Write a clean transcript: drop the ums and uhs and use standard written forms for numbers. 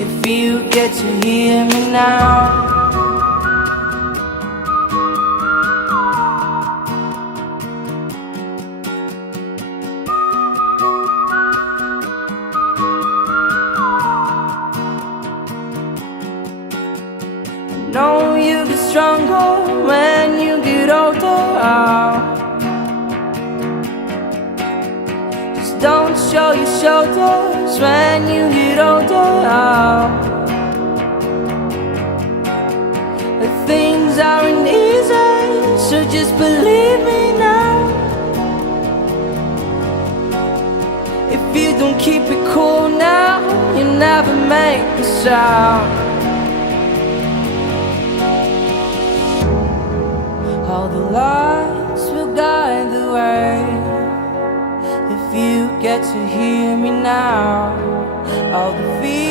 if you get to hear me now. I know you get stronger when you get older. Just don't show your shoulders when you get older. But things aren't easy, so just believe me now. If you don't keep it cool now, you never make a sound. All the lights will guide the way if you get to hear me now. All the fears